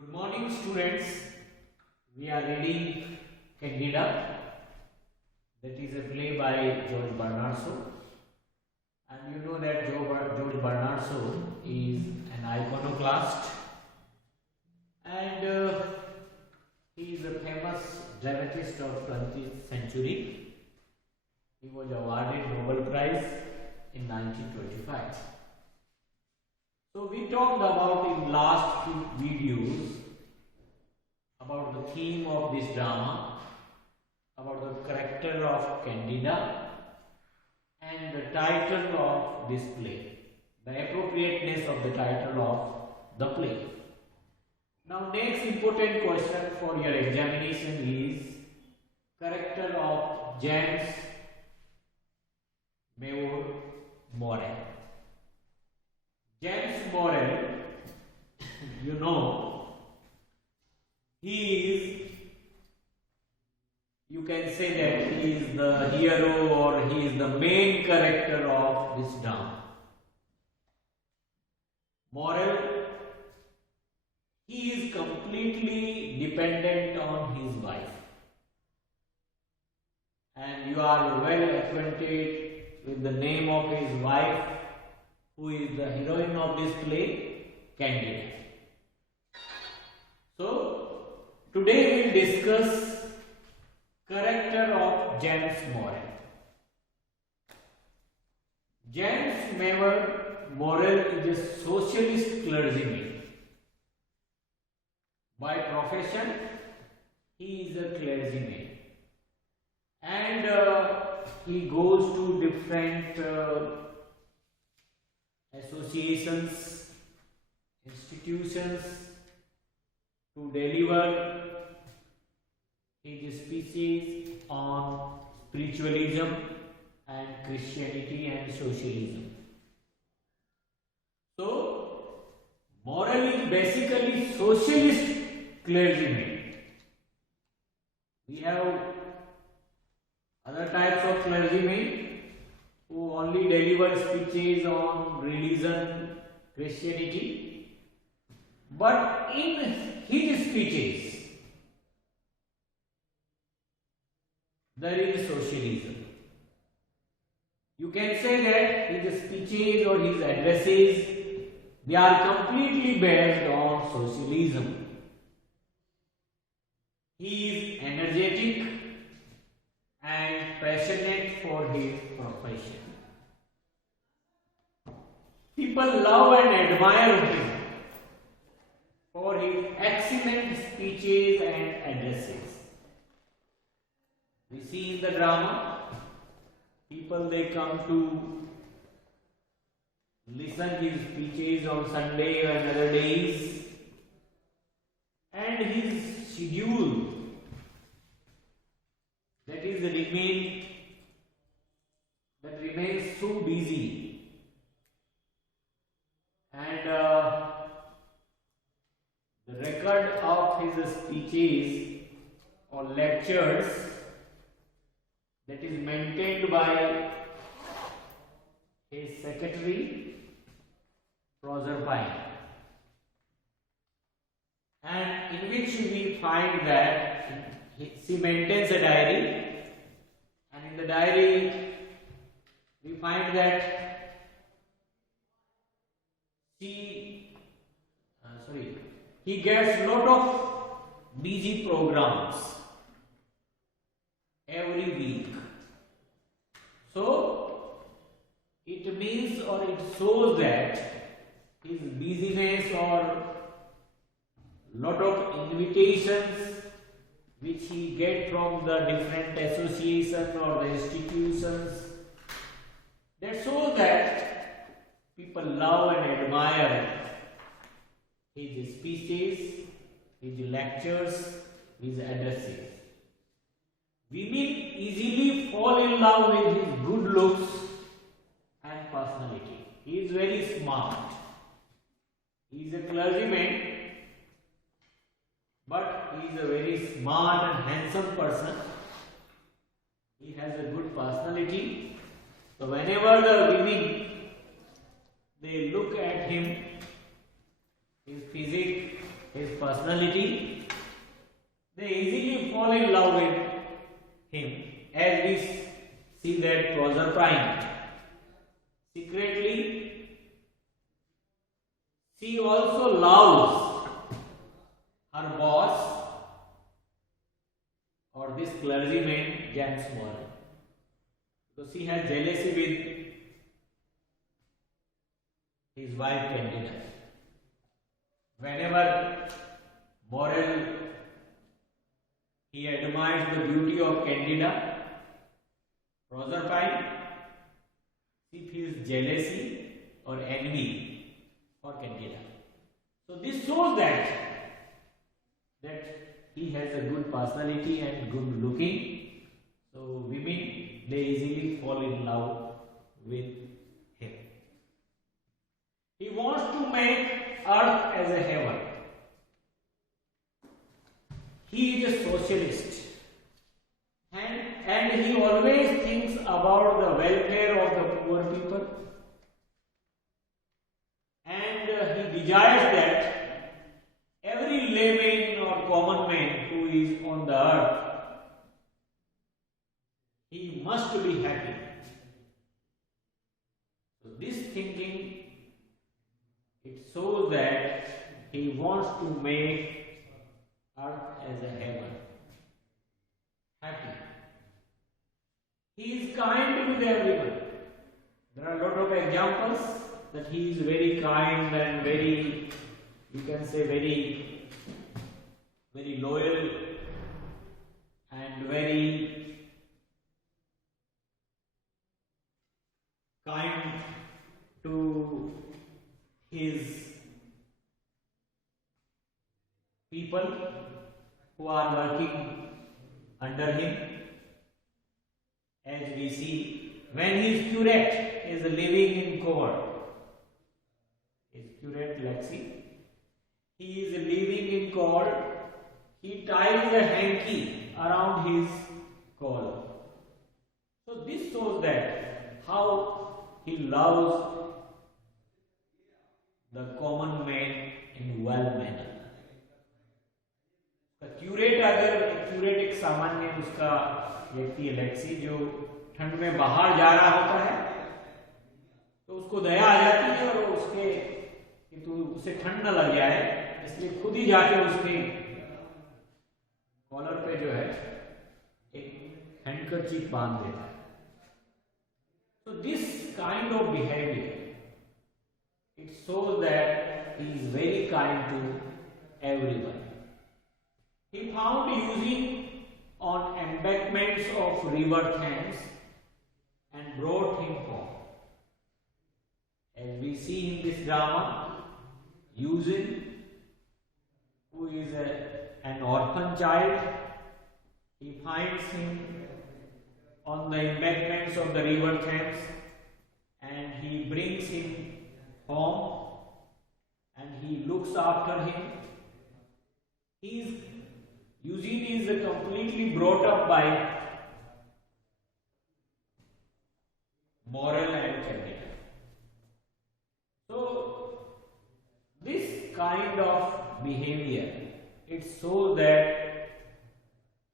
Good morning, students. We are reading Candida. That is a play by George Bernard Shaw. And you know that George Bernard Shaw is an iconoclast, and he is a famous dramatist of 20th century. He was awarded Nobel Prize in 1925. So we talked about in last few videos about the theme of this drama, about the character of Candida and the title of this play, the appropriateness of the title of the play. Now next important question for your examination is character of James Morel. James Morel, you know, you can say that he is the hero or he is the main character of this drama. Morel, he is completely dependent on his wife, and you are well acquainted with the name of his wife, who is the heroine of this play, Candida. So, today we will discuss character of James Morel. James Morel is a socialist clergyman. By profession, he is a clergyman, and he goes to different associations, institutions to deliver his speeches on spiritualism and Christianity and socialism. So, Morel is basically socialist clergyman. We have other types of clergymen who only deliver speeches on religion, Christianity, but in his speeches there is socialism. You can say that his speeches or his addresses, they are completely based on socialism. He is energetic and passionate for his profession. People love and admire him for his excellent speeches and addresses. We see in the drama, people they come to listen his speeches on Sunday and other days, and his schedule that remains so busy, and the record of his speeches or lectures that is maintained by his secretary Proserpine, and in which we find that she maintains a diary, and in the diary we find that he gets lot of busy programs every week. So it means or it shows that his busyness or lot of invitations which he get from the different associations or the institutions, that shows that people love and admire his speeches, his lectures, his addresses. Women easily fall in love with his good looks and personality. He is very smart. He is a clergyman, but he is a very smart and handsome person. He has a good personality. So whenever the women they look at him, his physique, his personality, they easily fall in love with him, as we see that Proserpine secretly she also loves her boss or this clergyman James Morel. So she has jealousy with his wife Candida. Whenever Morel he admires the beauty of Candida, Proserpine she feels jealousy or envy for Candida. So this shows that he has a good personality and good looking. So women they easily fall in love with him. He wants to make earth as a heaven. He is a socialist and he always thinks about the welfare of the poor people, and he desires that every layman or common man who is on the earth, he must be happy. So this thinking, it shows that he wants to make earth as a heaven, happy. He is kind with everyone. There are a lot of examples that he is very kind and very, you can say very loyal and very kind to his people who are working under him. As we see, when his curate is living in court, his curate Lexi, he is living in court, he ties a hanky around his collar. So this shows that how he loves the common man in well manner. Curate एक सामान्य उसका व्यक्ति है Lexi, जो ठंड में बाहर जा रहा होता है तो उसको दया आ जाती है और उसके कि तू उसे ठंड न लग जाए इसलिए खुद ही जाके उसके कॉलर पे जो है एक हैंडकरचीफ बांध देता है. So this kind of behavior, it shows that he is very kind to everyone. He found using on embankments of river Thames and brought him home. As we see in this drama, Eugen, who is an orphan child, he finds him on the embankments of the river Thames and he brings him home and he looks after him. Eugene is completely brought up by Morel and Candida. So this kind of behavior, it shows that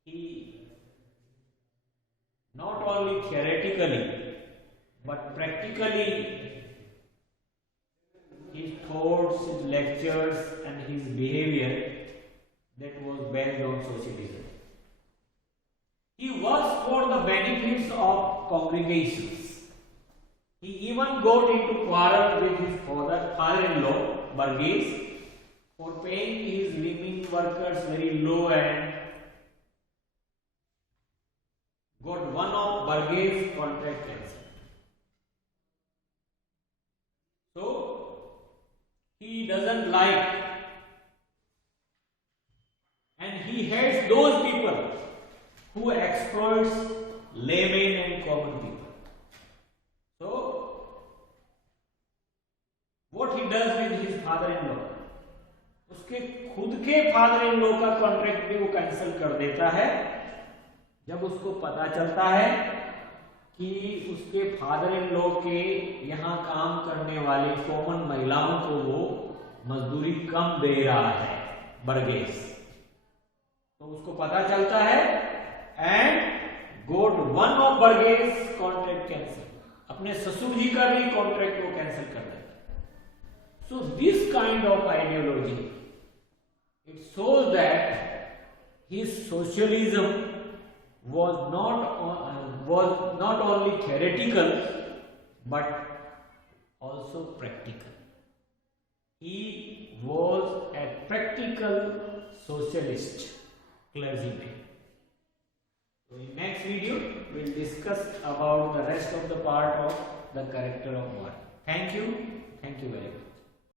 he not only theoretically but practically his thoughts, his lectures and his behavior that was based on socialism. He works for the benefits of congregations. He even got into quarrel with his father-in-law, Burgess, for paying his living workers very low and got one of Burgess' contract cancelled. So he doesn't like and he hates those people who exploits laymen and common people. So what he does with his father-in-law, उसके खुद के father-in-law का contract भी वो cancel कर देता है जब उसको पता चलता है कि उसके फादर-इन-लॉ के यहाँ काम करने वाले कॉमन महिलाओं को वो मजदूरी कम दे रहा है बर्गेस। तो उसको पता चलता है and got one of Burgess contract cancel, अपने ससुर जी का भी कॉन्ट्रैक्ट वो कैंसिल कर देता है। So this kind of ideology it shows that his socialism was not only theoretical but also practical. He was a practical socialist clergyman. So in next video we will discuss about the rest of the part of the character of Marx. Thank you very much.